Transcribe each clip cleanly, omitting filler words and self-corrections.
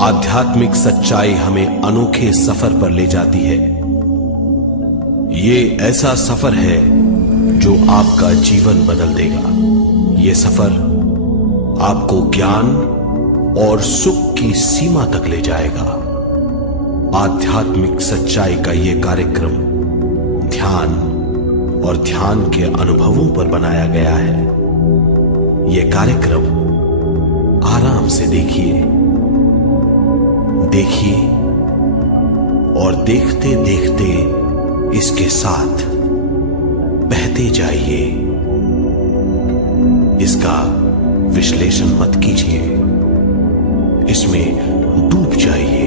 आध्यात्मिक सच्चाई हमें अनोखे सफर पर ले जाती है। ये ऐसा सफर है जो आपका जीवन बदल देगा। ये सफर आपको ज्ञान और सुख की सीमा तक ले जाएगा। आध्यात्मिक सच्चाई का यह कार्यक्रम ध्यान और ध्यान के अनुभवों पर बनाया गया है। यह कार्यक्रम आराम से देखिए और देखते देखते इसके साथ बहते जाइए। इसका विश्लेषण मत कीजिए, इसमें डूब जाइए।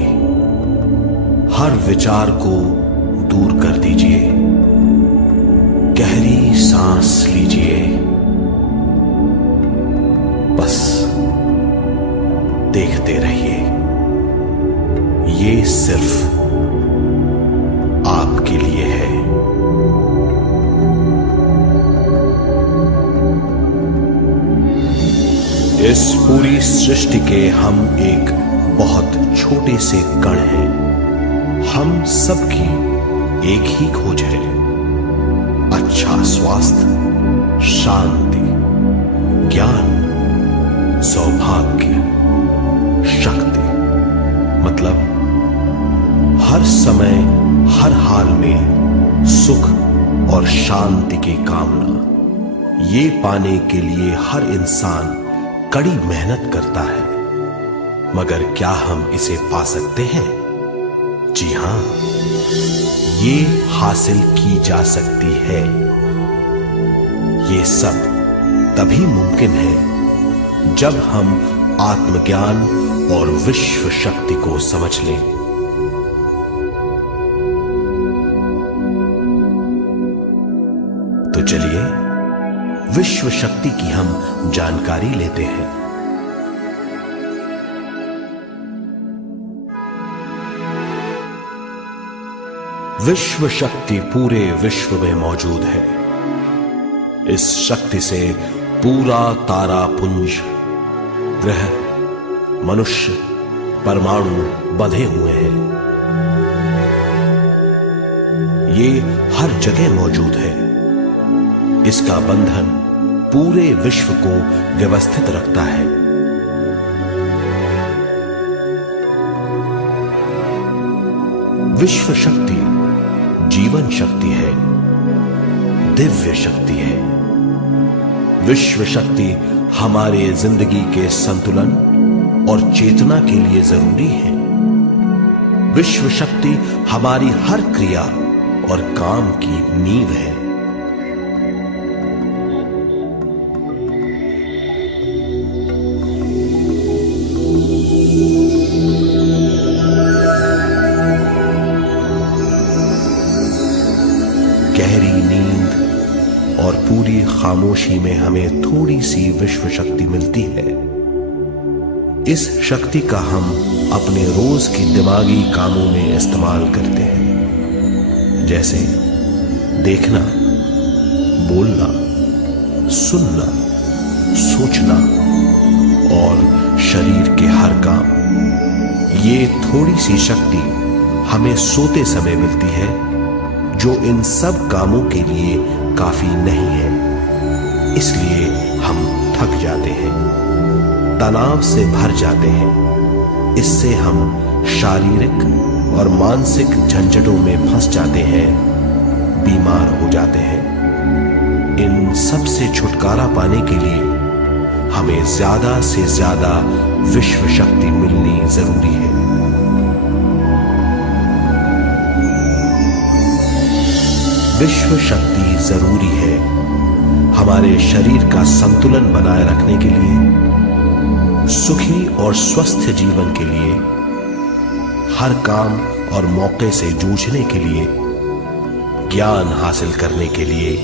हर विचार को दूर कर दीजिए। गहरी सांस लीजिए। बस देखते रहिए। ये सिर्फ आपके लिए है। इस पूरी सृष्टि के हम एक बहुत छोटे से कण हैं। हम सबकी एक ही खोज है, अच्छा स्वास्थ्य, शांति, ज्ञान, सौभाग्य, शक्ति। मतलब हर समय हर हाल में सुख और शांति की कामना। ये पाने के लिए हर इंसान कड़ी मेहनत करता है, मगर क्या हम इसे पा सकते हैं? जी हां, ये हासिल की जा सकती है। ये सब तभी मुमकिन है जब हम आत्मज्ञान और विश्व शक्ति को समझ लें। तो चलिए विश्व शक्ति की हम जानकारी लेते हैं। विश्व शक्ति पूरे विश्व में मौजूद है। इस शक्ति से पूरा तारापुंज, ग्रह, मनुष्य, परमाणु बंधे हुए हैं। ये हर जगह मौजूद है। इसका बंधन पूरे विश्व को व्यवस्थित रखता है। विश्व शक्ति जीवन शक्ति है, दिव्य शक्ति है। विश्व शक्ति हमारे जिंदगी के संतुलन और चेतना के लिए जरूरी है। विश्व शक्ति हमारी हर क्रिया और काम की नींव है। गहरी नींद और पूरी खामोशी में हमें थोड़ी सी विश्व शक्ति मिलती है। इस शक्ति का हम अपने रोज की दिमागी कामों में इस्तेमाल करते हैं, जैसे देखना, बोलना, सुनना, सोचना और शरीर के हर काम। ये थोड़ी सी शक्ति हमें सोते समय मिलती है, जो इन सब कामों के लिए काफी नहीं है। इसलिए हम थक जाते हैं, तनाव से भर जाते हैं। इससे हम शारीरिक और मानसिक झंझटों में फंस जाते हैं, बीमार हो जाते हैं। इन सब से छुटकारा पाने के लिए हमें ज्यादा से ज्यादा विश्व शक्ति मिलनी जरूरी है। विश्व शक्ति जरूरी है हमारे शरीर का संतुलन बनाए रखने के लिए, सुखी और स्वस्थ जीवन के लिए, हर काम और मौके से जूझने के लिए, ज्ञान हासिल करने के लिए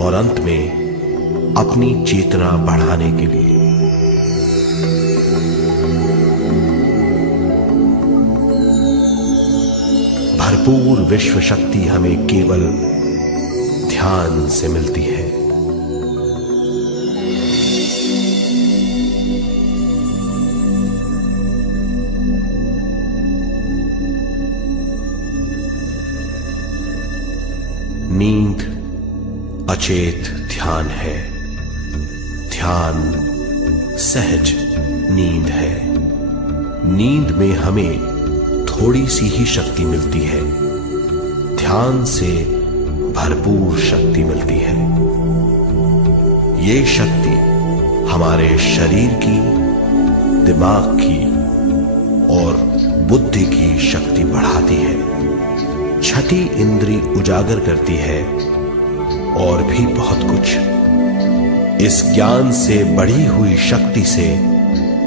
और अंत में अपनी चेतना बढ़ाने के लिए। भरपूर विश्व शक्ति हमें केवल ध्यान से मिलती है। अचेत ध्यान है। ध्यान सहज नींद है। नींद में हमें थोड़ी सी ही शक्ति मिलती है, ध्यान से भरपूर शक्ति मिलती है। ये शक्ति हमारे शरीर की, दिमाग की और बुद्धि की शक्ति बढ़ाती है। छठी इंद्री उजागर करती है और भी बहुत कुछ। इस ज्ञान से बढ़ी हुई शक्ति से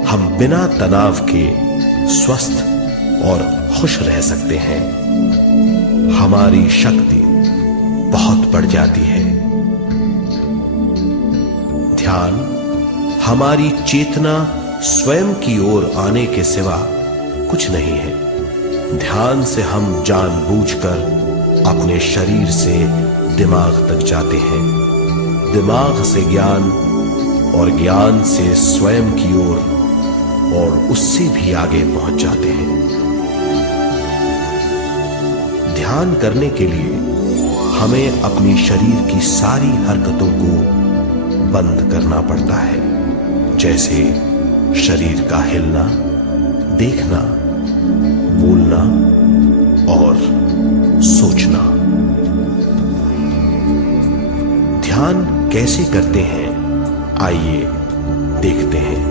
हम बिना तनाव के स्वस्थ और खुश रह सकते हैं। हमारी शक्ति बहुत बढ़ जाती है। ध्यान हमारी चेतना स्वयं की ओर आने के सिवा कुछ नहीं है। ध्यान से हम जानबूझकर अपने शरीर से दिमाग तक जाते हैं, दिमाग से ज्ञान और ज्ञान से स्वयं की ओर और उससे भी आगे पहुंच जाते हैं। ध्यान करने के लिए हमें अपनी शरीर की सारी हरकतों को बंद करना पड़ता है, जैसे शरीर का हिलना, देखना, बोलना और सोचना। ध्यान कैसे करते हैं, आइए देखते हैं।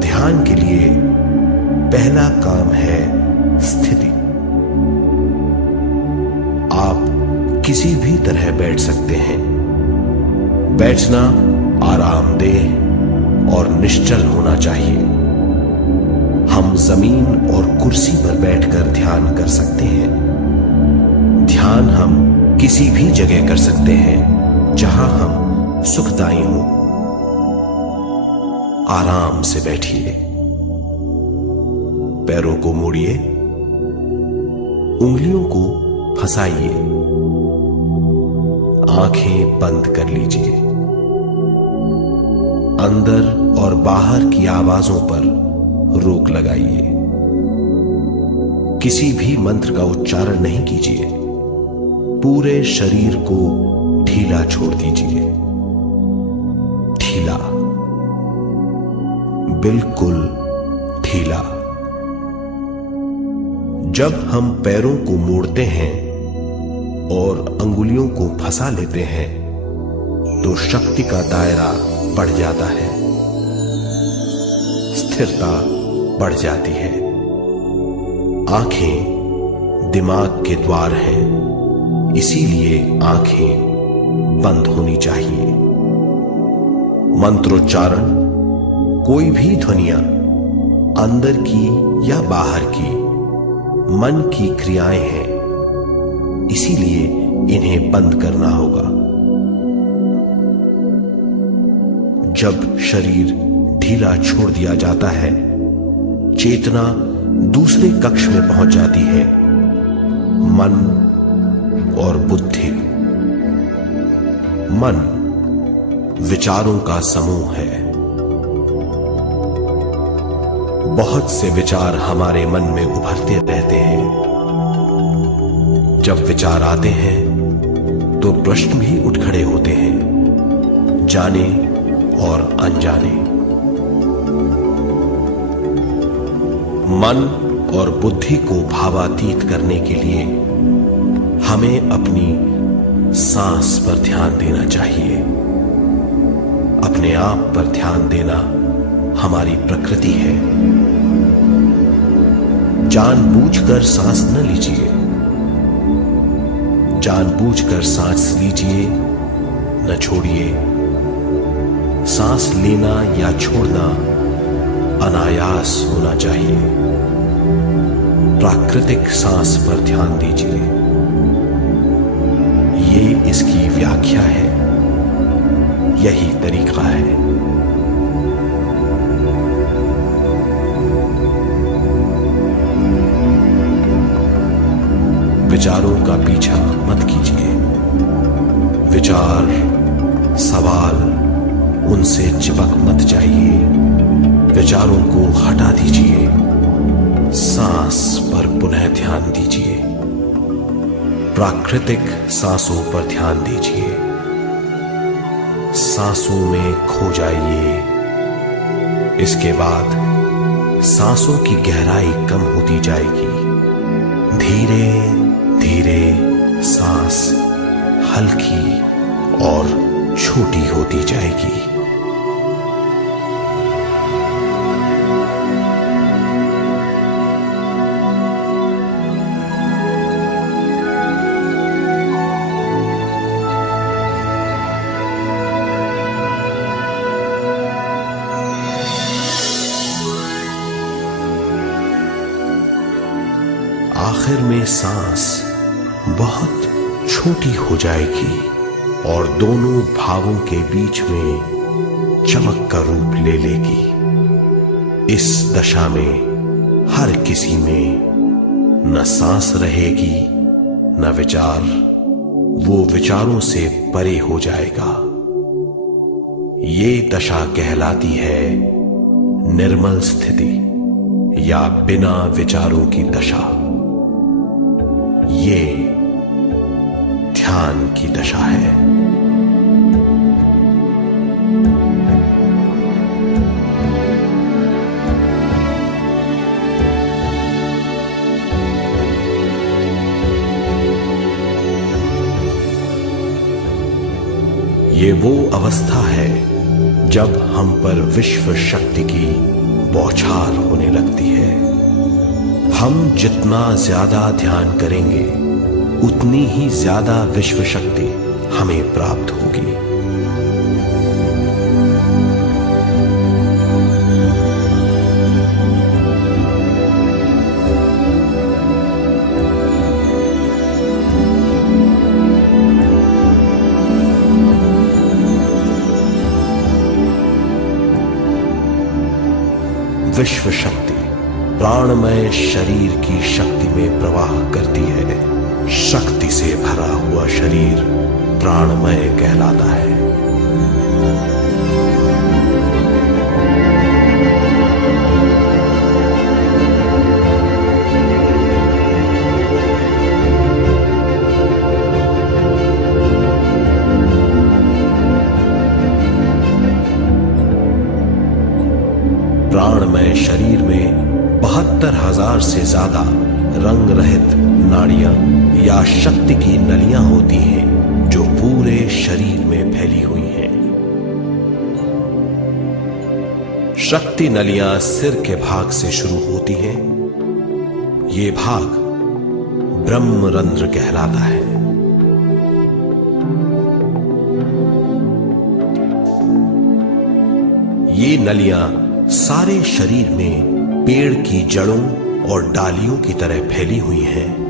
ध्यान के लिए पहला काम है स्थिति। आप किसी भी तरह बैठ सकते हैं। बैठना आरामदेह और निश्चल होना चाहिए। हम जमीन और कुर्सी पर बैठकर ध्यान कर सकते हैं। ध्यान हम किसी भी जगह कर सकते हैं जहां हम सुखदायी हो। आराम से बैठिए, पैरों को मोड़िए, उंगलियों को फंसाइए, आंखें बंद कर लीजिए। अंदर और बाहर की आवाजों पर रोक लगाइए। किसी भी मंत्र का उच्चारण नहीं कीजिए। पूरे शरीर को ढीला छोड़ दीजिए। ढीला, बिल्कुल ढीला। जब हम पैरों को मोड़ते हैं और अंगुलियों को फंसा लेते हैं तो शक्ति का दायरा बढ़ जाता है, स्थिरता बढ़ जाती है। आंखें दिमाग के द्वार हैं, इसीलिए आंखें बंद होनी चाहिए। मंत्रोच्चारण, कोई भी ध्वनियां अंदर की या बाहर की मन की क्रियाएं हैं, इसीलिए इन्हें बंद करना होगा। जब शरीर ढीला छोड़ दिया जाता है, चेतना दूसरे कक्ष में पहुंच जाती है। मन और बुद्धि। मन विचारों का समूह है। बहुत से विचार हमारे मन में उभरते रहते हैं। जब विचार आते हैं तो प्रश्न भी उठ खड़े होते हैं, जाने और अनजाने। मन और बुद्धि को भावातीत करने के लिए हमें अपनी सांस पर ध्यान देना चाहिए। अपने आप पर ध्यान देना हमारी प्रकृति है। जानबूझकर सांस न लीजिए। जानबूझकर सांस लीजिए, न छोड़िए। सांस लेना या छोड़ना अनायास होना चाहिए। प्राकृतिक सांस पर ध्यान दीजिए। ये इसकी व्याख्या है, यही तरीका है। विचारों का पीछा मत कीजिए। विचार, सवाल, उनसे चिपक मत जाइए। विचारों को हटा दीजिए। सांस पर पुनः ध्यान दीजिए। प्राकृतिक सांसों पर ध्यान दीजिए। सांसों में खो जाइए। इसके बाद सांसों की गहराई कम होती जाएगी। धीरे धीरे सांस हल्की और छोटी होती जाएगी। आखिर में सांस बहुत छोटी हो जाएगी और दोनों भावों के बीच में चमक का रूप ले लेगी। इस दशा में हर किसी में न सांस रहेगी न विचार। वो विचारों से परे हो जाएगा। ये दशा कहलाती है निर्मल स्थिति या बिना विचारों की दशा। ये ध्यान की दशा है। ये वो अवस्था है जब हम पर विश्व शक्ति की बौछार होने लगती है। हम जितना ज्यादा ध्यान करेंगे उतनी ही ज्यादा विश्व शक्ति हमें प्राप्त होगी। विश्व शक्ति प्राणमय शरीर की शक्ति में प्रवाह करती है। शक्ति से भरा हुआ शरीर प्राणमय कहलाता है। प्राणमय शरीर में 72,000 से ज्यादा रंग रहित नाड़ियां या शक्ति की नलियां होती हैं जो पूरे शरीर में फैली हुई हैं। शक्ति नलियां सिर के भाग से शुरू होती हैं। ये भाग ब्रह्मरंध्र कहलाता है। ये नलियां सारे शरीर में पेड़ की जड़ों और डालियों की तरह फैली हुई हैं।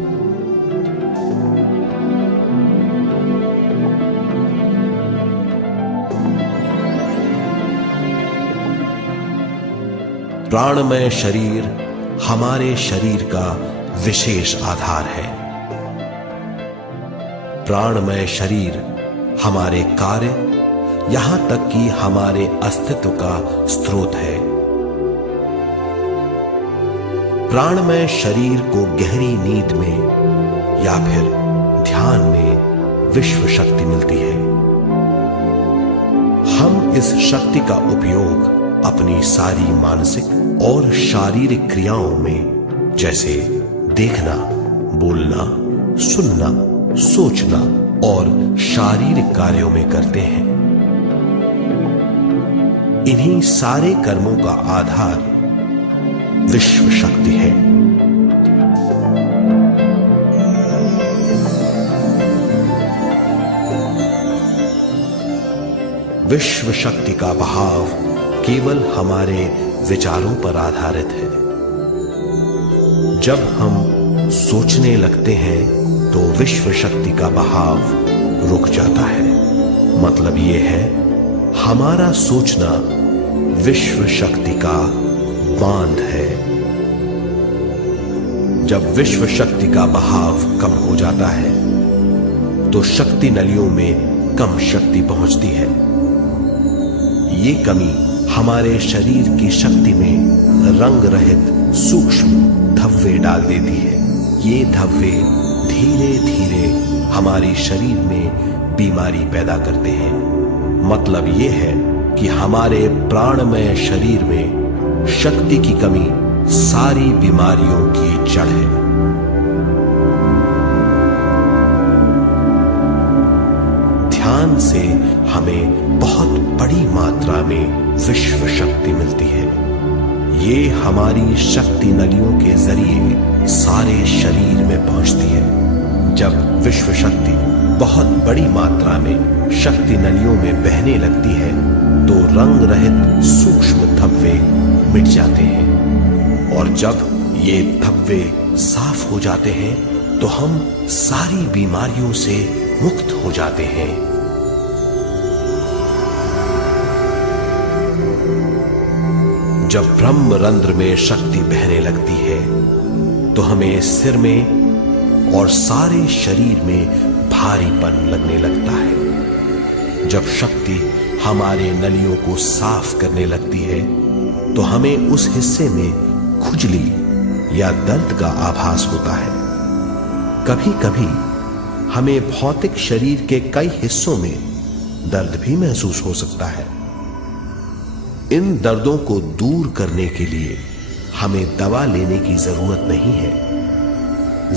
प्राणमय शरीर हमारे शरीर का विशेष आधार है। प्राणमय शरीर हमारे कार्य यहां तक कि हमारे अस्तित्व का स्रोत है। प्राणमय शरीर को गहरी नींद में या फिर ध्यान में विश्व शक्ति मिलती है। हम इस शक्ति का उपयोग अपनी सारी मानसिक और शारीरिक क्रियाओं में जैसे देखना, बोलना, सुनना, सोचना और शारीरिक कार्यों में करते हैं। इन्हीं सारे कर्मों का आधार विश्व शक्ति है। विश्व शक्ति का बहाव केवल हमारे विचारों पर आधारित है। जब हम सोचने लगते हैं तो विश्व शक्ति का बहाव रुक जाता है। मतलब यह है, हमारा सोचना विश्व शक्ति का बांध है। जब विश्व शक्ति का बहाव कम हो जाता है तो शक्ति नलियों में कम शक्ति पहुंचती है। ये कमी हमारे शरीर की शक्ति में रंग रहित सूक्ष्म धब्बे डाल देती है। ये धब्बे धीरे धीरे हमारे शरीर में बीमारी पैदा करते हैं। मतलब ये है कि हमारे प्राणमय शरीर में शक्ति की कमी सारी बीमारियों की जड़ है। ध्यान से हमें बहुत बड़ी मात्रा में विश्व शक्ति मिलती है। ये हमारी शक्ति नलियों के जरिए सारे शरीर में पहुंचती है। जब विश्व शक्ति बहुत बड़ी मात्रा में शक्ति नलियों में बहने लगती है तो रंग रहित सूक्ष्म धब्बे मिट जाते हैं, और जब ये धब्बे साफ हो जाते हैं तो हम सारी बीमारियों से मुक्त हो जाते हैं। जब ब्रह्म रंध्र में शक्ति बहने लगती है तो हमें सिर में और सारे शरीर में भारीपन लगने लगता है। जब शक्ति हमारे नलियों को साफ करने लगती है तो हमें उस हिस्से में खुजली या दर्द का आभास होता है। कभी कभी हमें भौतिक शरीर के कई हिस्सों में दर्द भी महसूस हो सकता है। इन दर्दों को दूर करने के लिए हमें दवा लेने की जरूरत नहीं है।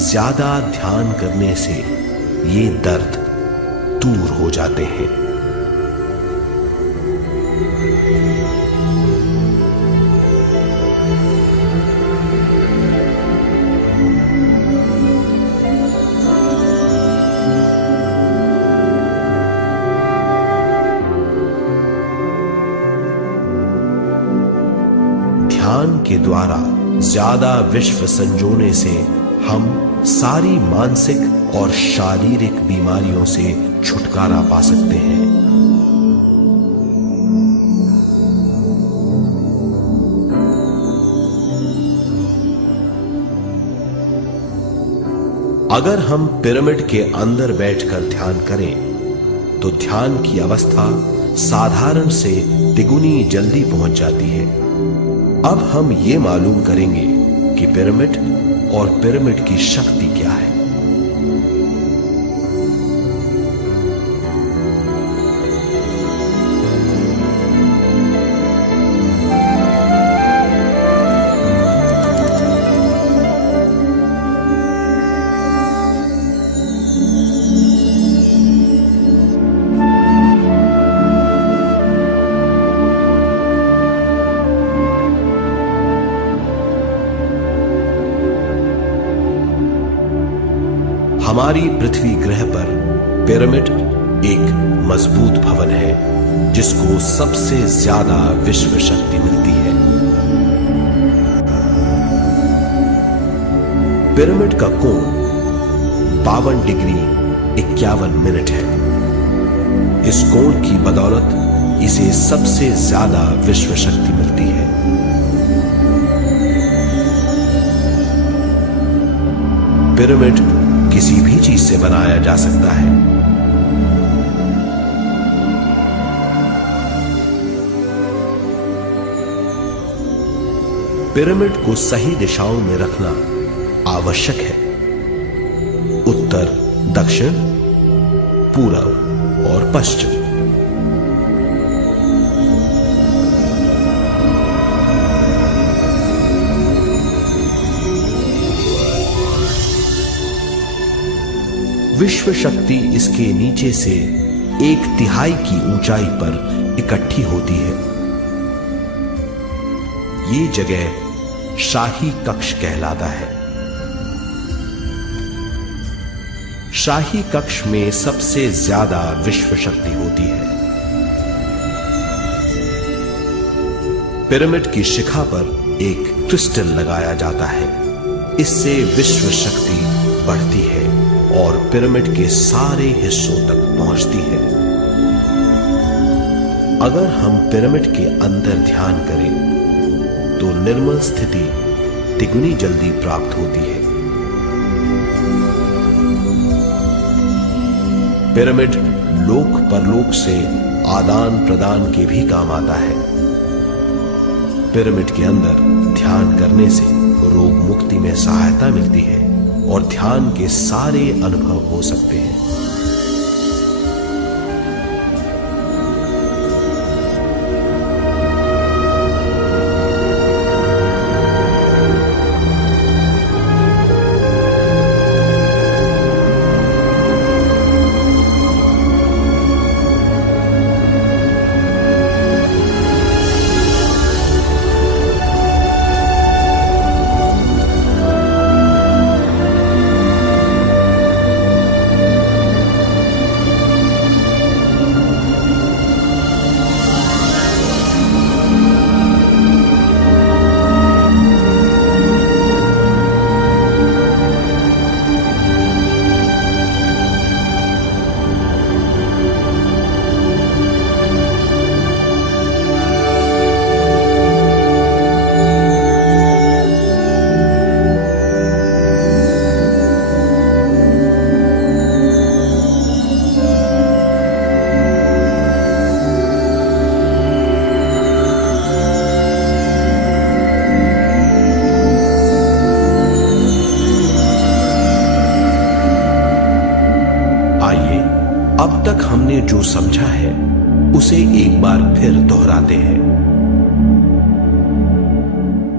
ज्यादा ध्यान करने से ये दर्द दूर हो जाते हैं। ध्यान के द्वारा ज्यादा विश्व संजोने से हम सारी मानसिक और शारीरिक बीमारियों से छुटकारा पा सकते हैं। अगर हम पिरामिड के अंदर बैठकर ध्यान करें तो ध्यान की अवस्था साधारण से तिगुनी जल्दी पहुंच जाती है। अब हम ये मालूम करेंगे कि पिरामिड और पिरामिड की शक्ति क्या है। हमारी पृथ्वी ग्रह पर पिरामिड एक मजबूत भवन है जिसको सबसे ज्यादा विश्व शक्ति मिलती है। पिरामिड का कोण 52 डिग्री 51 मिनट है। इस कोण की बदौलत इसे सबसे ज्यादा विश्व शक्ति मिलती है। पिरामिड किसी भी चीज से बनाया जा सकता है। पिरामिड को सही दिशाओं में रखना आवश्यक है। उत्तर, दक्षिण, पूर्व और पश्चिम। विश्व शक्ति इसके नीचे से 1/3 की ऊंचाई पर इकट्ठी होती है। ये जगह शाही कक्ष कहलाता है। शाही कक्ष में सबसे ज्यादा विश्व शक्ति होती है। पिरामिड की शिखा पर एक क्रिस्टल लगाया जाता है। इससे विश्व शक्ति बढ़ती है और पिरामिड के सारे हिस्सों तक पहुंचती है। अगर हम पिरामिड के अंदर ध्यान करें तो निर्मल स्थिति तिगुनी जल्दी प्राप्त होती है। पिरामिड लोक परलोक से आदान प्रदान के भी काम आता है। पिरामिड के अंदर ध्यान करने से रोग मुक्ति में सहायता मिलती है और ध्यान के सारे अनुभव हो सकते हैं। अब तक हमने जो समझा है उसे एक बार फिर दोहराते हैं।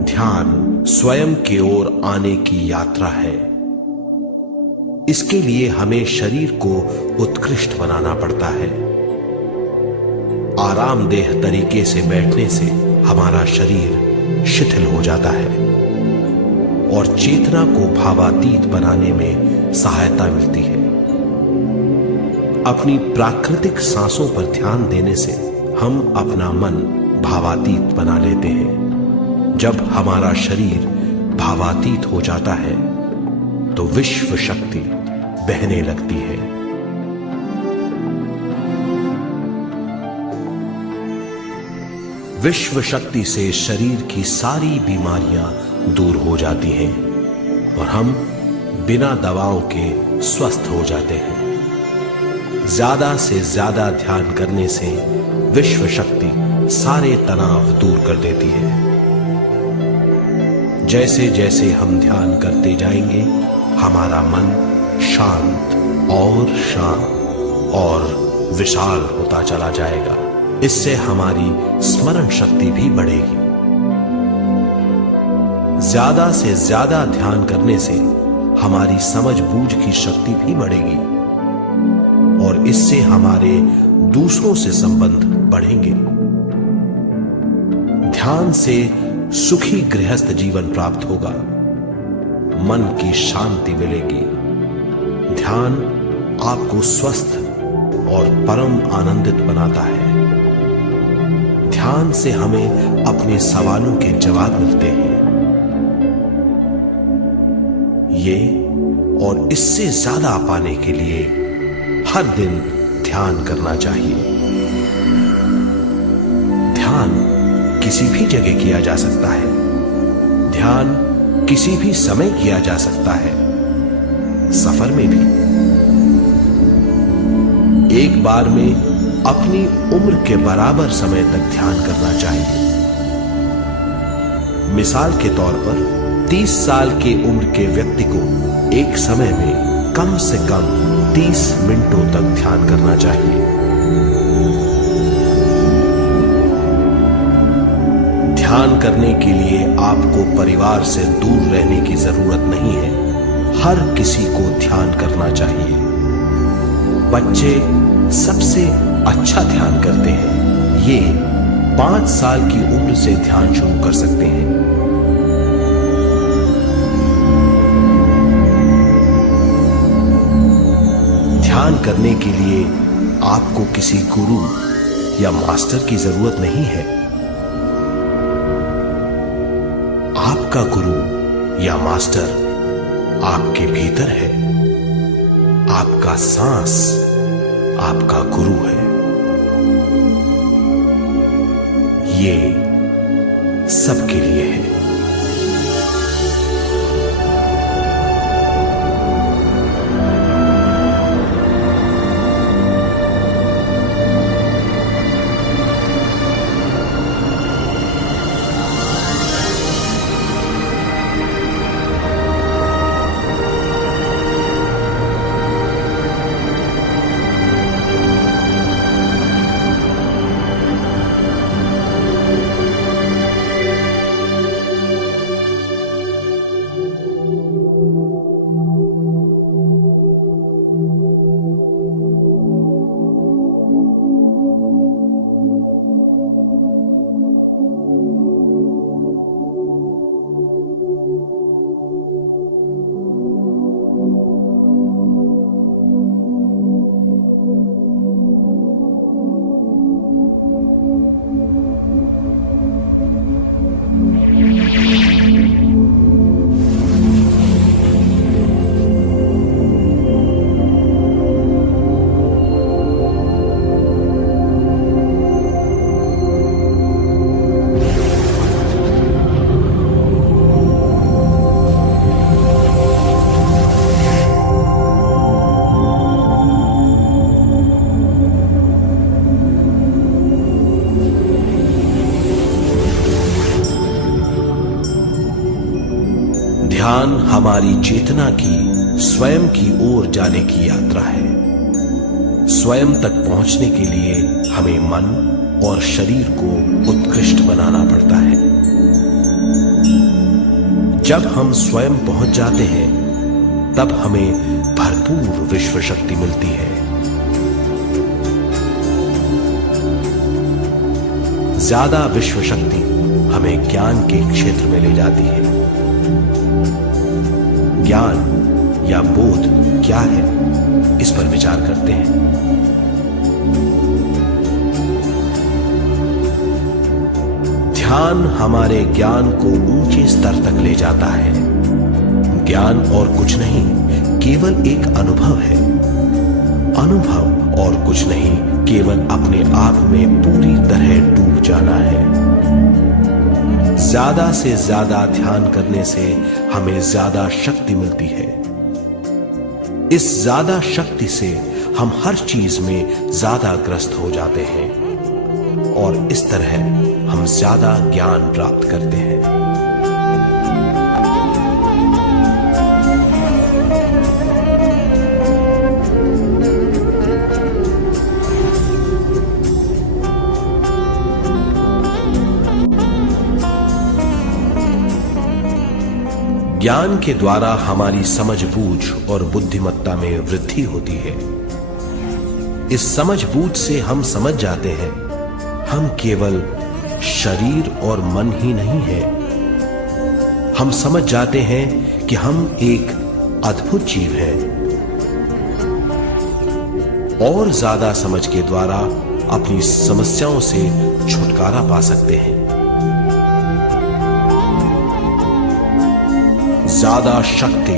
ध्यान स्वयं की ओर आने की यात्रा है। इसके लिए हमें शरीर को उत्कृष्ट बनाना पड़ता है। आरामदेह तरीके से बैठने से हमारा शरीर शिथिल हो जाता है और चेतना को भावातीत बनाने में सहायता मिलती है। अपनी प्राकृतिक सांसों पर ध्यान देने से हम अपना मन भावातीत बना लेते हैं। जब हमारा शरीर भावातीत हो जाता है तो विश्व शक्ति बहने लगती है। विश्व शक्ति से शरीर की सारी बीमारियां दूर हो जाती हैं और हम बिना दवाओं के स्वस्थ हो जाते हैं। ज्यादा से ज्यादा ध्यान करने से विश्व शक्ति सारे तनाव दूर कर देती है। जैसे जैसे हम ध्यान करते जाएंगे हमारा मन शांत और विशाल होता चला जाएगा। इससे हमारी स्मरण शक्ति भी बढ़ेगी। ज्यादा से ज्यादा ध्यान करने से हमारी समझ बूझ की शक्ति भी बढ़ेगी और इससे हमारे दूसरों से संबंध बढ़ेंगे। ध्यान से सुखी गृहस्थ जीवन प्राप्त होगा, मन की शांति मिलेगी। ध्यान आपको स्वस्थ और परम आनंदित बनाता है। ध्यान से हमें अपने सवालों के जवाब मिलते हैं। ये और इससे ज्यादा पाने के लिए हर दिन ध्यान करना चाहिए। ध्यान किसी भी जगह किया जा सकता है। ध्यान किसी भी समय किया जा सकता है, सफर में भी। एक बार में अपनी उम्र के बराबर समय तक ध्यान करना चाहिए। मिसाल के तौर पर 30 साल की उम्र के व्यक्ति को एक समय में कम से कम 30 मिनटों तक ध्यान करना चाहिए। ध्यान करने के लिए आपको परिवार से दूर रहने की जरूरत नहीं है। हर किसी को ध्यान करना चाहिए। बच्चे सबसे अच्छा ध्यान करते हैं। ये 5 साल की उम्र से ध्यान शुरू कर सकते हैं। ध्यान करने के लिए आपको किसी गुरु या मास्टर की जरूरत नहीं है। आपका गुरु या मास्टर आपके भीतर है। आपका सांस आपका गुरु है। ये सबके लिए है। हमारी चेतना की स्वयं की ओर जाने की यात्रा है। स्वयं तक पहुंचने के लिए हमें मन और शरीर को उत्कृष्ट बनाना पड़ता है। जब हम स्वयं पहुंच जाते हैं तब हमें भरपूर विश्व शक्ति मिलती है। ज्यादा विश्व शक्ति हमें ज्ञान के क्षेत्र में ले जाती है। ज्ञान या बोध क्या है, इस पर विचार करते हैं। ध्यान हमारे ज्ञान को ऊंचे स्तर तक ले जाता है। ज्ञान और कुछ नहीं, केवल एक अनुभव है। अनुभव और कुछ नहीं, केवल अपने आप में पूरी तरह डूब जाना है। ज्यादा से ज्यादा ध्यान करने से हमें ज्यादा शक्ति मिलती है। इस ज्यादा शक्ति से हम हर चीज में ज्यादा ग्रस्त हो जाते हैं और इस तरह हम ज्यादा ज्ञान प्राप्त करते हैं। ज्ञान के द्वारा हमारी समझबूझ और बुद्धिमत्ता में वृद्धि होती है। इस समझबूझ से हम समझ जाते हैं हम केवल शरीर और मन ही नहीं है। हम समझ जाते हैं कि हम एक अद्भुत जीव हैं। और ज्यादा समझ के द्वारा अपनी समस्याओं से छुटकारा पा सकते हैं। ज्यादा शक्ति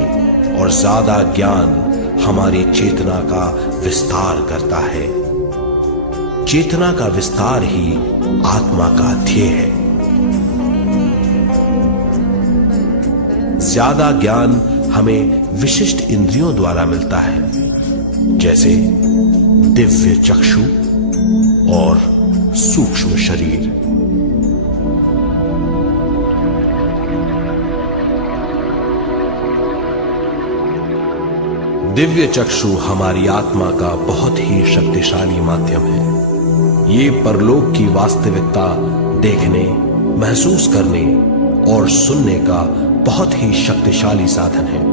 और ज्यादा ज्ञान हमारी चेतना का विस्तार करता है। चेतना का विस्तार ही आत्मा का ध्येय है। ज्यादा ज्ञान हमें विशिष्ट इंद्रियों द्वारा मिलता है, जैसे दिव्य चक्षु और सूक्ष्म शरीर। दिव्य चक्षु हमारी आत्मा का बहुत ही शक्तिशाली माध्यम है। ये परलोक की वास्तविकता देखने, महसूस करने और सुनने का बहुत ही शक्तिशाली साधन है।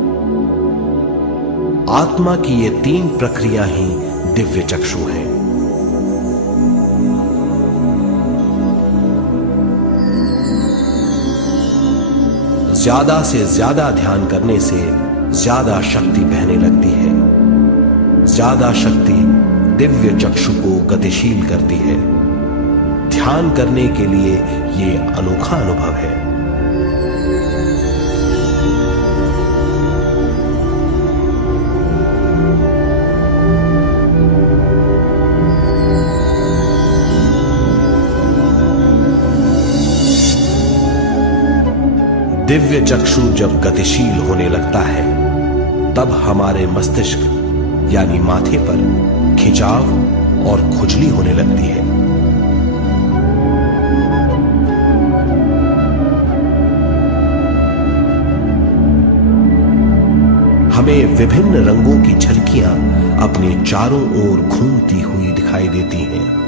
आत्मा की ये तीन प्रक्रिया ही दिव्य चक्षु हैं। ज्यादा से ज्यादा ध्यान करने से ज्यादा शक्ति बहने लगती है। ज्यादा शक्ति दिव्य चक्षु को गतिशील करती है। ध्यान करने के लिए यह अनोखा अनुभव है। दिव्य चक्षु जब गतिशील होने लगता है तब हमारे मस्तिष्क यानी माथे पर खिंचाव और खुजली होने लगती है। हमें विभिन्न रंगों की झलकियां अपने चारों ओर घूमती हुई दिखाई देती हैं।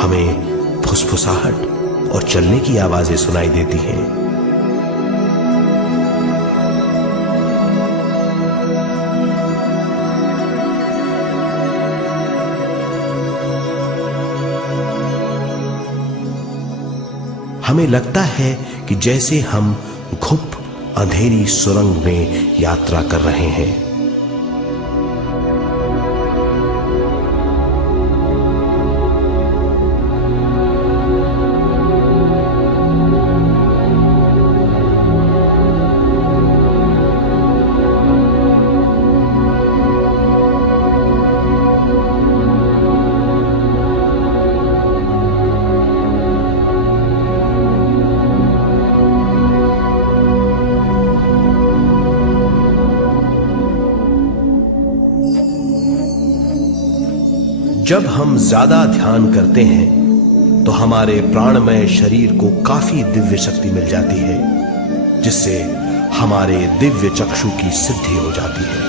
हमें फुसफुसाहट और चलने की आवाजें सुनाई देती हैं। हमें लगता है कि जैसे हम घुप अंधेरी सुरंग में यात्रा कर रहे हैं। जब हम ज्यादा ध्यान करते हैं तो हमारे प्राणमय शरीर को काफी दिव्य शक्ति मिल जाती है, जिससे हमारे दिव्य चक्षु की सिद्धि हो जाती है।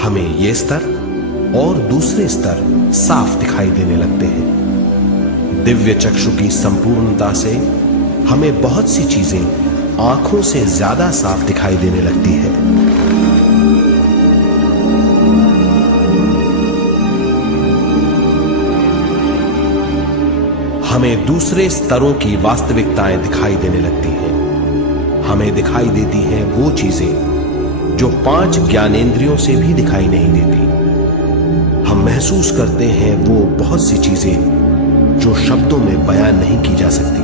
हमें ये स्तर और दूसरे स्तर साफ दिखाई देने लगते हैं। दिव्य चक्षु की संपूर्णता से हमें बहुत सी चीजें आंखों से ज्यादा साफ दिखाई देने लगती है। हमें दूसरे स्तरों की वास्तविकताएं दिखाई देने लगती हैं। हमें दिखाई देती हैं वो चीजें जो 5 ज्ञानेंद्रियों से भी दिखाई नहीं देती। हम महसूस करते हैं वो बहुत सी चीजें जो शब्दों में बयान नहीं की जा सकती।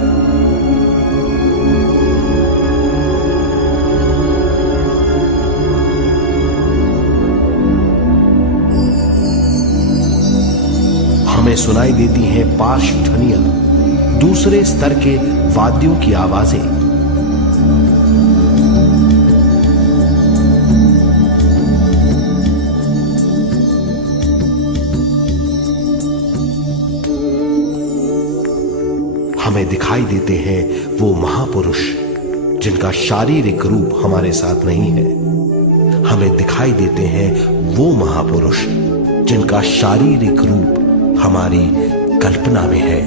हमें सुनाई देती हैं पार्श्व ध्वनियां, दूसरे स्तर के वाद्यों की आवाजें। हमें दिखाई देते हैं वो महापुरुष जिनका शारीरिक रूप हमारे साथ नहीं है। हमें दिखाई देते हैं वो महापुरुष जिनका शारीरिक रूप हमारी कल्पना में है।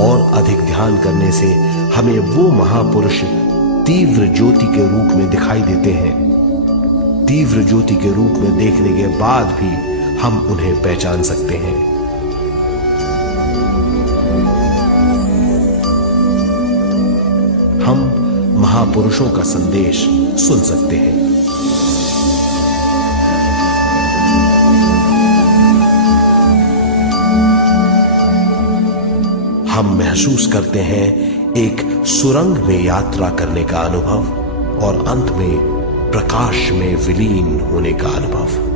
और अधिक ध्यान करने से हमें वो महापुरुष तीव्र ज्योति के रूप में दिखाई देते हैं। तीव्र ज्योति के रूप में देखने के बाद भी हम उन्हें पहचान सकते हैं। हम महापुरुषों का संदेश सुन सकते हैं। हम महसूस करते हैं एक सुरंग में यात्रा करने का अनुभव और अंत में प्रकाश में विलीन होने का अनुभव।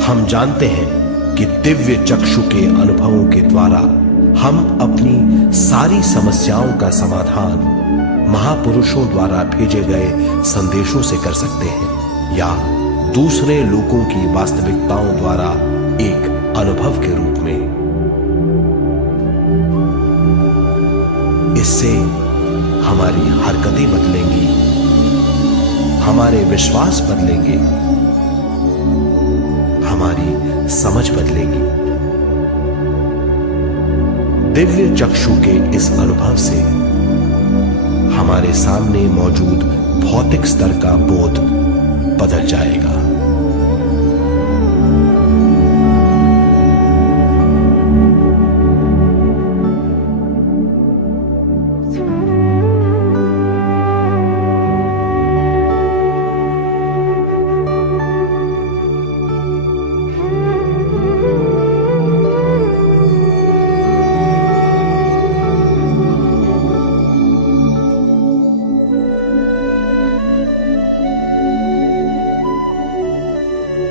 हम जानते हैं कि दिव्य चक्षु के अनुभवों के द्वारा हम अपनी सारी समस्याओं का समाधान महापुरुषों द्वारा भेजे गए संदेशों से कर सकते हैं या दूसरे लोगों की वास्तविकताओं द्वारा एक अनुभव के रूप में। इससे हमारी हरकतें बदलेंगी, हमारे विश्वास बदलेंगे, हमारी समझ बदलेगी। दिव्य चक्षु के इस अनुभव से हमारे सामने मौजूद भौतिक स्तर का बोध बदल जाएगा।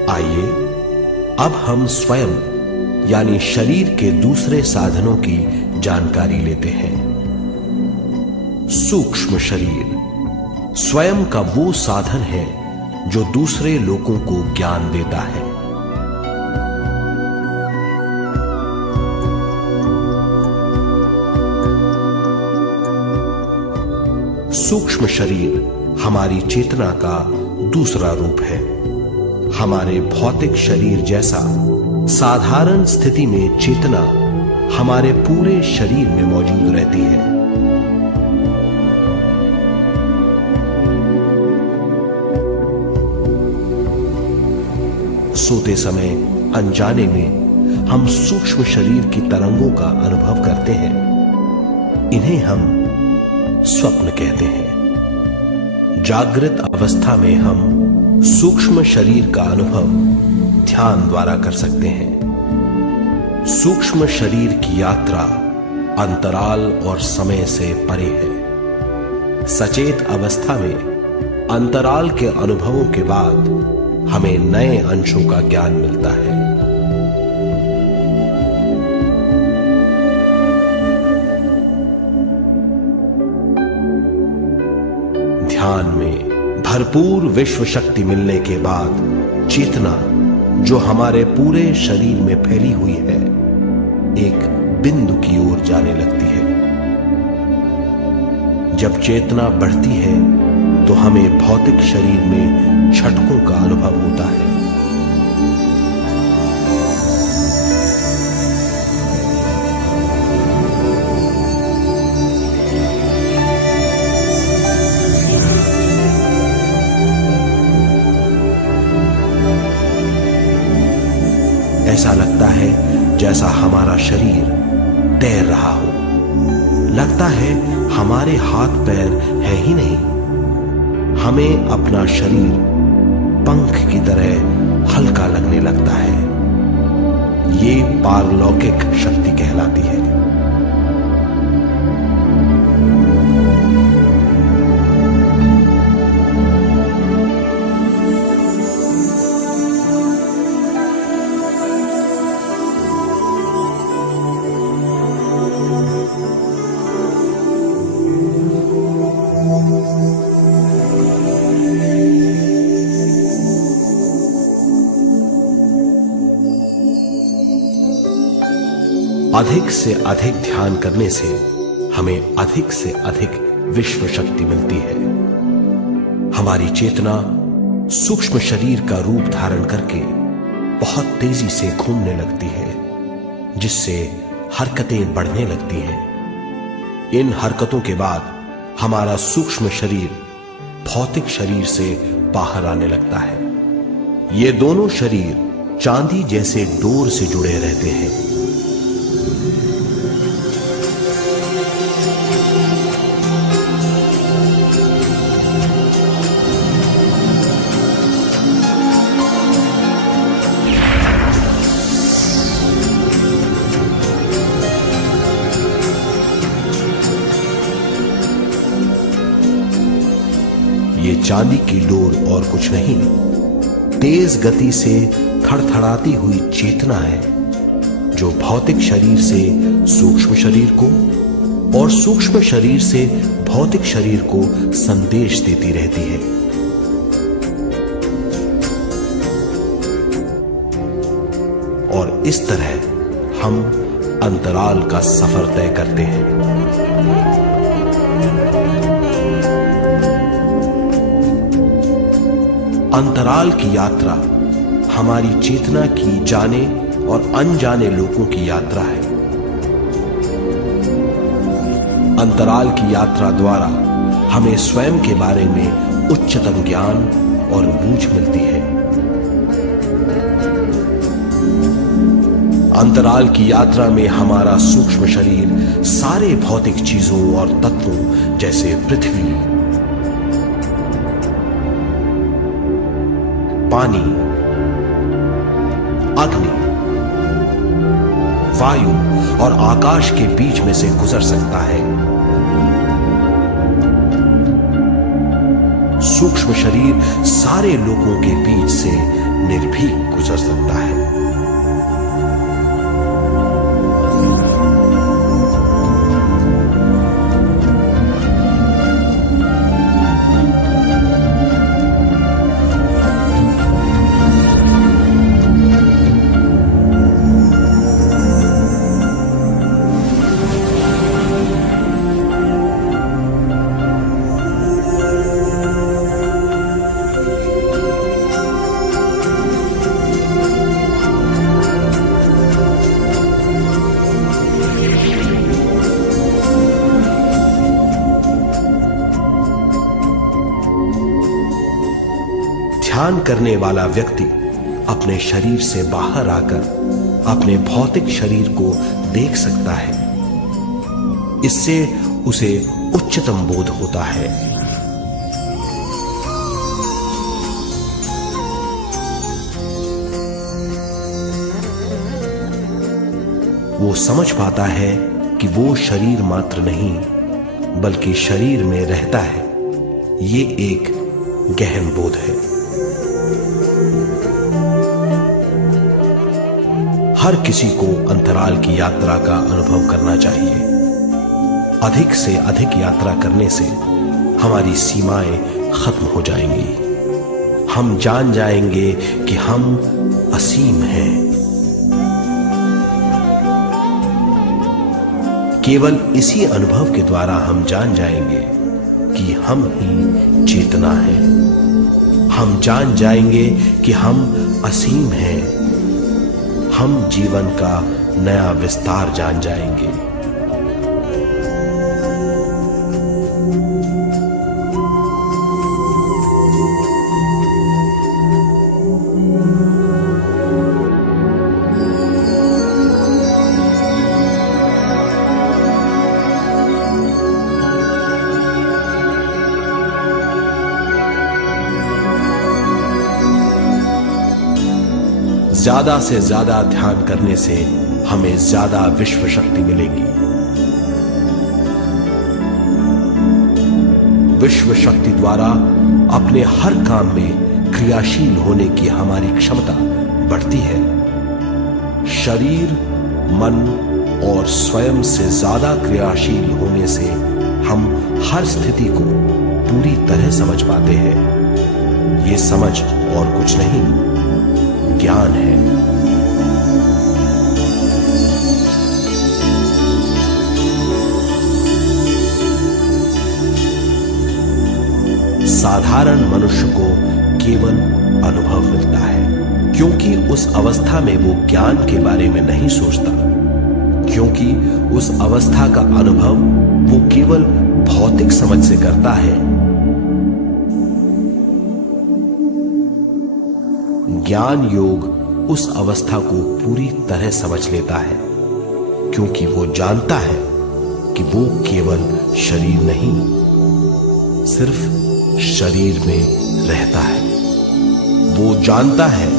आइए अब हम स्वयं यानी शरीर के दूसरे साधनों की जानकारी लेते हैं। सूक्ष्म शरीर स्वयं का वो साधन है जो दूसरे लोगों को ज्ञान देता है। सूक्ष्म शरीर हमारी चेतना का दूसरा रूप है। हमारे भौतिक शरीर जैसा साधारण स्थिति में चेतना हमारे पूरे शरीर में मौजूद रहती है। सोते समय अनजाने में हम सूक्ष्म शरीर की तरंगों का अनुभव करते हैं। इन्हें हम स्वप्न कहते हैं। जागृत अवस्था में हम सूक्ष्म शरीर का अनुभव ध्यान द्वारा कर सकते हैं। सूक्ष्म शरीर की यात्रा अंतराल और समय से परे है। सचेत अवस्था में अंतराल के अनुभवों के बाद हमें नए अंशों का ज्ञान मिलता है। ध्यान में भरपूर विश्व शक्ति मिलने के बाद चेतना जो हमारे पूरे शरीर में फैली हुई है एक बिंदु की ओर जाने लगती है। जब चेतना बढ़ती है तो हमें भौतिक शरीर में झटकों का अनुभव होता है। ऐसा लगता है जैसा हमारा शरीर तैर रहा हो। लगता है हमारे हाथ पैर है ही नहीं। हमें अपना शरीर पंख की तरह हल्का लगने लगता है। ये पारलौकिक शक्ति कहलाती है। अधिक से अधिक ध्यान करने से हमें अधिक से अधिक विश्व शक्ति मिलती है। हमारी चेतना सूक्ष्म शरीर का रूप धारण करके बहुत तेजी से घूमने लगती है, जिससे हरकतें बढ़ने लगती हैं। इन हरकतों के बाद हमारा सूक्ष्म शरीर भौतिक शरीर से बाहर आने लगता है। ये दोनों शरीर चांदी जैसे डोर से जुड़े रहते हैं। ये चांदी की डोर और कुछ नहीं, तेज गति से थड़थड़ाती हुई चेतना है, जो भौतिक शरीर से सूक्ष्म शरीर को और सूक्ष्म शरीर से भौतिक शरीर को संदेश देती रहती है। और इस तरह हम अंतराल का सफर तय करते हैं। अंतराल की यात्रा हमारी चेतना की जाने और अनजाने लोगों की यात्रा है। अंतराल की यात्रा द्वारा हमें स्वयं के बारे में उच्चतम ज्ञान और बूझ मिलती है। अंतराल की यात्रा में हमारा सूक्ष्म शरीर सारे भौतिक चीजों और तत्वों जैसे पृथ्वी, पानी, अग्नि, वायु और आकाश के बीच में से गुजर सकता है। सूक्ष्म शरीर सारे लोगों के बीच से निर्भीक गुजर सकता है। ध्यान करने वाला व्यक्ति अपने शरीर से बाहर आकर अपने भौतिक शरीर को देख सकता है। इससे उसे उच्चतम बोध होता है। वो समझ पाता है कि वो शरीर मात्र नहीं बल्कि शरीर में रहता है। ये एक गहन बोध है। हर किसी को अंतराल की यात्रा का अनुभव करना चाहिए। अधिक से अधिक यात्रा करने से हमारी सीमाएं खत्म हो जाएंगी। हम जान जाएंगे कि हम असीम हैं। केवल इसी अनुभव के द्वारा हम जान जाएंगे कि हम ही चेतना है। हम जान जाएंगे कि हम असीम हैं। हम जीवन का नया विस्तार जान जाएंगे। ज्यादा से ज्यादा ध्यान करने से हमें ज्यादा विश्व शक्ति मिलेगी। विश्व शक्ति द्वारा अपने हर काम में क्रियाशील होने की हमारी क्षमता बढ़ती है। शरीर, मन और स्वयं से ज्यादा क्रियाशील होने से हम हर स्थिति को पूरी तरह समझ पाते हैं। ये समझ और कुछ नहीं, ज्ञान है। साधारण मनुष्य को केवल अनुभव मिलता है, क्योंकि उस अवस्था में वो ज्ञान के बारे में नहीं सोचता, क्योंकि उस अवस्था का अनुभव वो केवल भौतिक समझ से करता है। ज्ञान योग उस अवस्था को पूरी तरह समझ लेता है, क्योंकि वो जानता है कि वो केवल शरीर नहीं, सिर्फ शरीर में रहता है। वो जानता है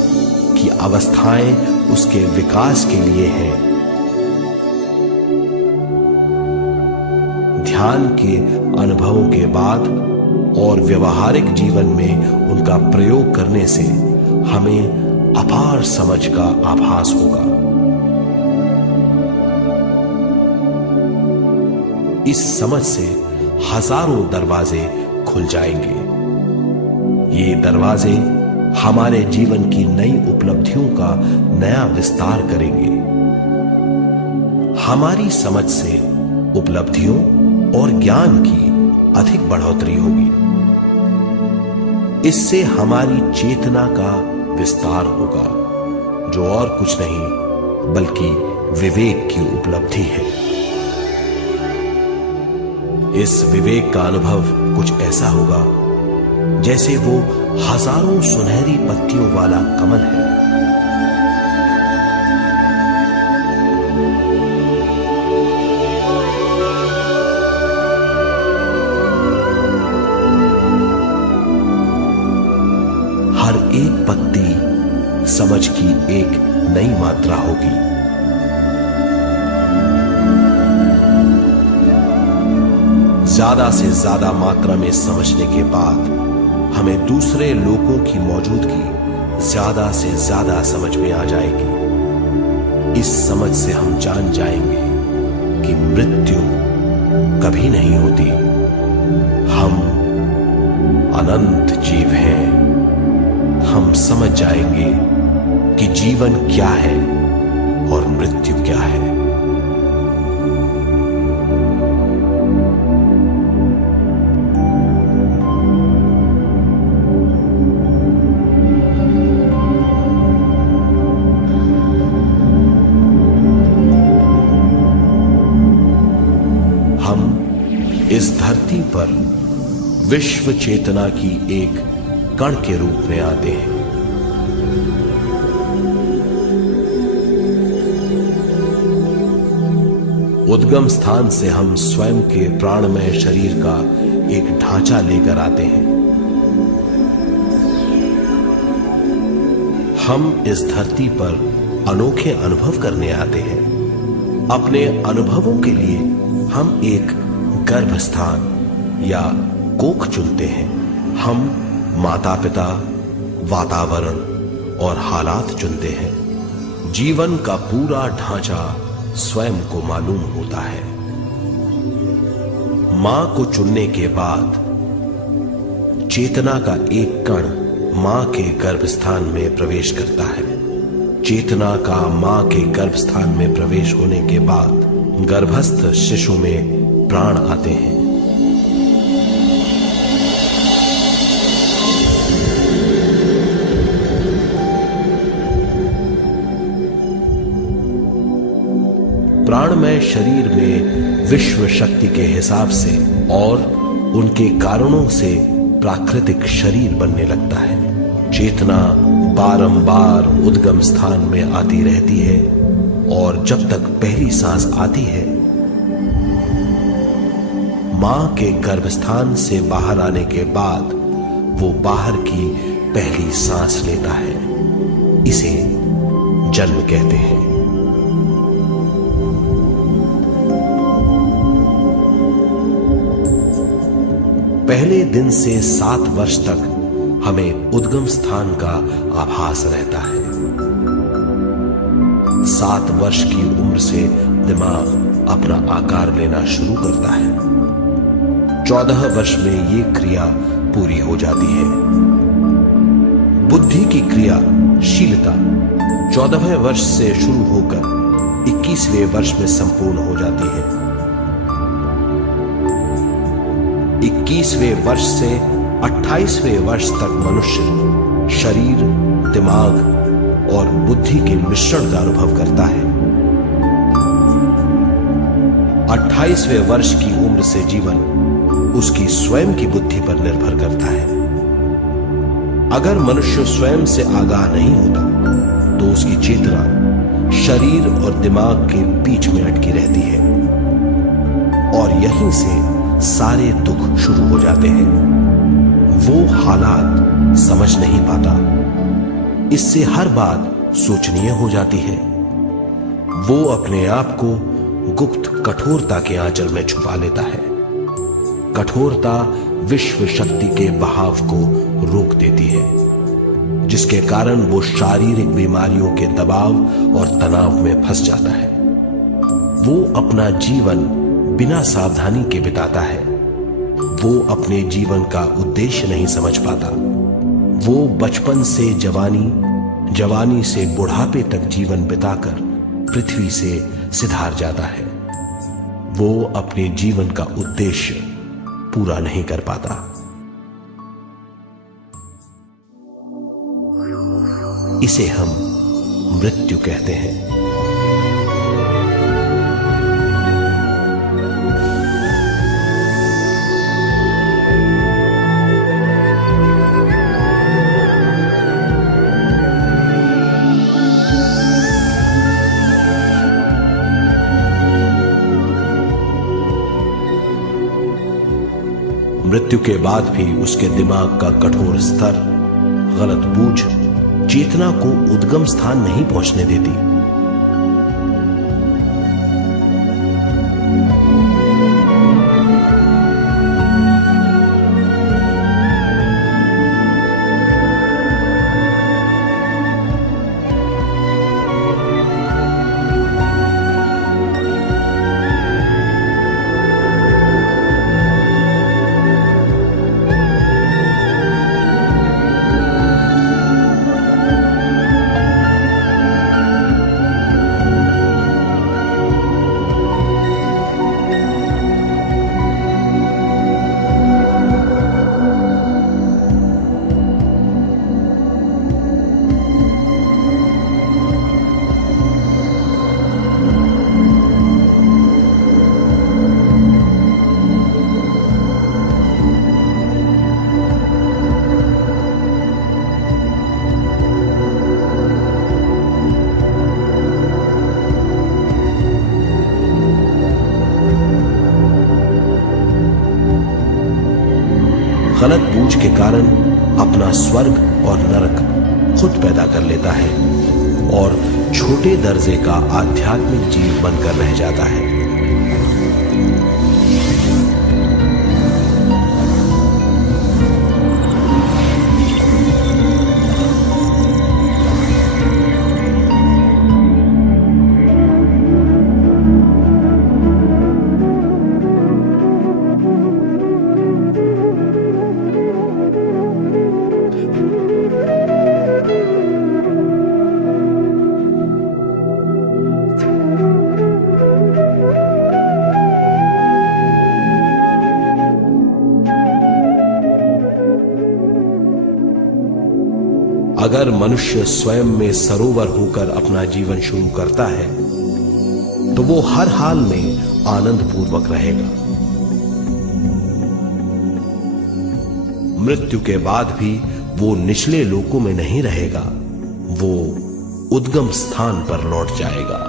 कि अवस्थाएं उसके विकास के लिए हैं। ध्यान के अनुभवों के बाद और व्यवहारिक जीवन में उनका प्रयोग करने से हमें अपार समझ का आभास होगा। इस समझ से हजारों दरवाजे खुल जाएंगे। ये दरवाजे हमारे जीवन की नई उपलब्धियों का नया विस्तार करेंगे। हमारी समझ से उपलब्धियों और ज्ञान की अधिक बढ़ोतरी होगी। इससे हमारी चेतना का विस्तार होगा, जो और कुछ नहीं बल्कि विवेक की उपलब्धि है। इस विवेक का अनुभव कुछ ऐसा होगा जैसे वो हजारों सुनहरी पत्तियों वाला कमल है। हर एक पत्ती समझ की एक नई मात्रा होगी। ज्यादा से ज्यादा मात्रा में समझने के बाद हमें दूसरे लोगों की मौजूदगी ज्यादा से ज्यादा समझ में आ जाएगी। इस समझ से हम जान जाएंगे कि मृत्यु कभी नहीं होती। हम अनंत जीव हैं। हम समझ जाएंगे कि जीवन क्या है और मृत्यु क्या है। हम इस धरती पर विश्व चेतना की एक कण के रूप में आते हैं। उद्गम स्थान से हम स्वयं के प्राणमय शरीर का एक ढांचा लेकर आते हैं। हम इस धरती पर अनोखे अनुभव करने आते हैं। अपने अनुभवों के लिए हम एक गर्भस्थान या कोख चुनते हैं। हम माता पिता, वातावरण और हालात चुनते हैं। जीवन का पूरा ढांचा स्वयं को मालूम होता है। मां को चुनने के बाद चेतना का एक कण मां के गर्भस्थान में प्रवेश करता है। चेतना का मां के गर्भस्थान में प्रवेश होने के बाद गर्भस्थ शिशु में प्राण आते हैं। प्राणमय शरीर में विश्व शक्ति के हिसाब से और उनके कारणों से प्राकृतिक शरीर बनने लगता है। चेतना बारंबार उद्गम स्थान में आती रहती है और जब तक पहली सांस आती है, मां के गर्भस्थान से बाहर आने के बाद वो बाहर की पहली सांस लेता है। इसे जन्म कहते हैं। पहले दिन से 7 वर्ष तक हमें उद्गम स्थान का आभास रहता है। 7 वर्ष की उम्र से दिमाग अपना आकार लेना शुरू करता है। 14 वर्ष में ये क्रिया पूरी हो जाती है। बुद्धि की क्रियाशीलता 14वें वर्ष से शुरू होकर 21वें वर्ष में संपूर्ण हो जाती है। 21वें वर्ष से 28वें वर्ष तक मनुष्य शरीर, दिमाग और बुद्धि के मिश्रण का अनुभव करता है। 28वें वर्ष की उम्र से जीवन उसकी स्वयं की बुद्धि पर निर्भर करता है। अगर मनुष्य स्वयं से आगाह नहीं होता तो उसकी चेतना शरीर और दिमाग के बीच में अटकी रहती है और यहीं से सारे दुख शुरू हो जाते हैं। वो हालात समझ नहीं पाता, इससे हर बात सोचनीय हो जाती है। वो अपने आप को गुप्त कठोरता के आंचल में छुपा लेता है। कठोरता विश्व शक्ति के बहाव को रोक देती है, जिसके कारण वो शारीरिक बीमारियों के दबाव और तनाव में फंस जाता है। वो अपना जीवन बिना सावधानी के बिताता है। वो अपने जीवन का उद्देश्य नहीं समझ पाता। वो बचपन से जवानी, जवानी से बुढ़ापे तक जीवन बिताकर पृथ्वी से सिधार जाता है। वो अपने जीवन का उद्देश्य पूरा नहीं कर पाता। इसे हम मृत्यु कहते हैं। मृत्यु के बाद भी उसके दिमाग का कठोर स्तर, गलत बूझ चेतना को उद्गम स्थान नहीं पहुंचने देती। गलत बूझ के कारण अपना स्वर्ग और नरक खुद पैदा कर लेता है और छोटे दर्जे का आध्यात्मिक जीव बनकर रह जाता है। अगर मनुष्य स्वयं में सरोवर होकर अपना जीवन शुरू करता है तो वो हर हाल में आनंद पूर्वक रहेगा। मृत्यु के बाद भी वो निचले लोकों में नहीं रहेगा, वो उद्गम स्थान पर लौट जाएगा।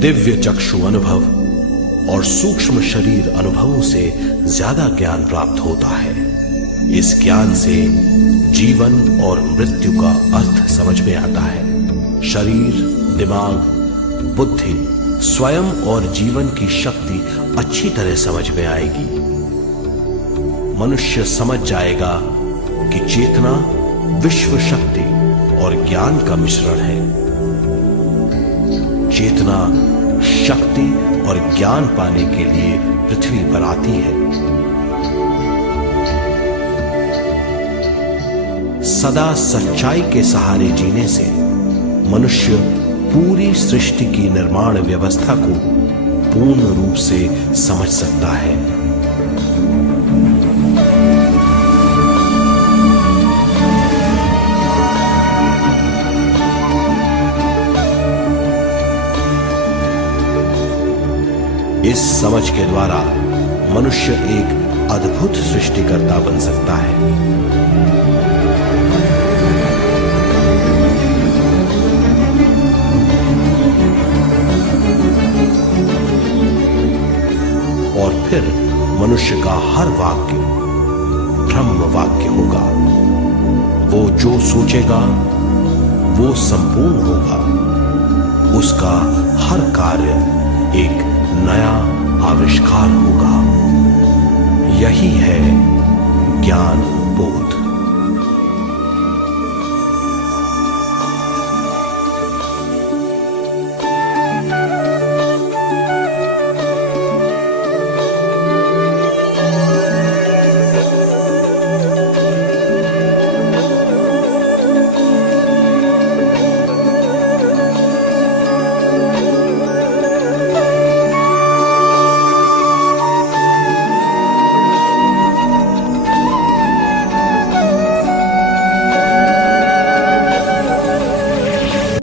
दिव्य चक्षु अनुभव और सूक्ष्म शरीर अनुभवों से ज्यादा ज्ञान प्राप्त होता है। इस ज्ञान से जीवन और मृत्यु का अर्थ समझ में आता है। शरीर, दिमाग, बुद्धि, स्वयं और जीवन की शक्ति अच्छी तरह समझ में आएगी। मनुष्य समझ जाएगा कि चेतना विश्व शक्ति और ज्ञान का मिश्रण है। चेतना शक्ति और ज्ञान पाने के लिए पृथ्वी पर आती है। सदा सच्चाई के सहारे जीने से मनुष्य पूरी सृष्टि की निर्माण व्यवस्था को पूर्ण रूप से समझ सकता है। इस समझ के द्वारा मनुष्य एक अद्भुत सृष्टिकर्ता बन सकता है। और फिर मनुष्य का हर वाक्य ब्रह्म वाक्य होगा। वो जो सोचेगा वो संपूर्ण होगा। उसका हर कार्य एक नया आविष्कार होगा। यही है ज्ञान।